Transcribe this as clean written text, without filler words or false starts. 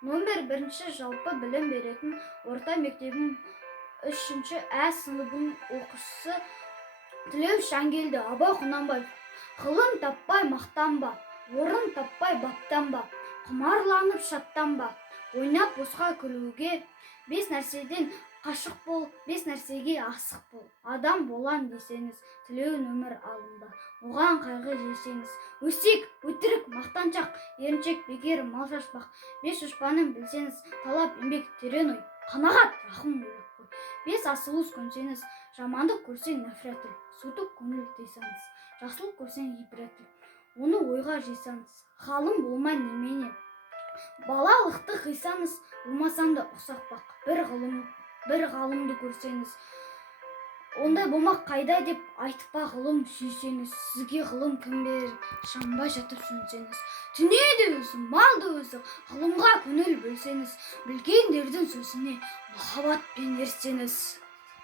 Номер 1 жалпы білім беретін орта мектебінің 3 Ә сыныбының оқушысы Тілеуш Жангелді. Абай Құнанбаев. Ғылым таппай мақтанба, орын таппай баптанба, құмарланып шаттанба, ойнап босқа күлуге, 5 нәрседен қашық бол, 5 нәрсеге асық бол. Адам болан десеңіз, тілеуін өмір алында, оған қайғы жесеңіз. Өсек, өтірік, мақтаншақ, еріншек, бекер, мал шашпақ. 5 дұшпанын білсеңіз, талап, еңбек, терең ой, қанағат, рахым ойлап қой. 5 асылуыз көнсеңіз, жамандық көрсең нәфрет ой, сутық көңіл тыйсаңыз, жақсылық көрсең ибрет ой, оны ойға жисаңыз, ғалым болмай немене. Балалықты қисаңыз, болмасам да ұқсақ бақ. бір ғалымды көрсеңіз, ондай болмақ қайда деп айтпа ғылым сүйсеңіз. Сізге ғылым кім берер, шамбай жатып сөнсеңіз. Түнеді өзі, малды өзі, ғылымға көңіл бөлсеңіз, білгендердің сөзіне махаббатпен ерсеңіз.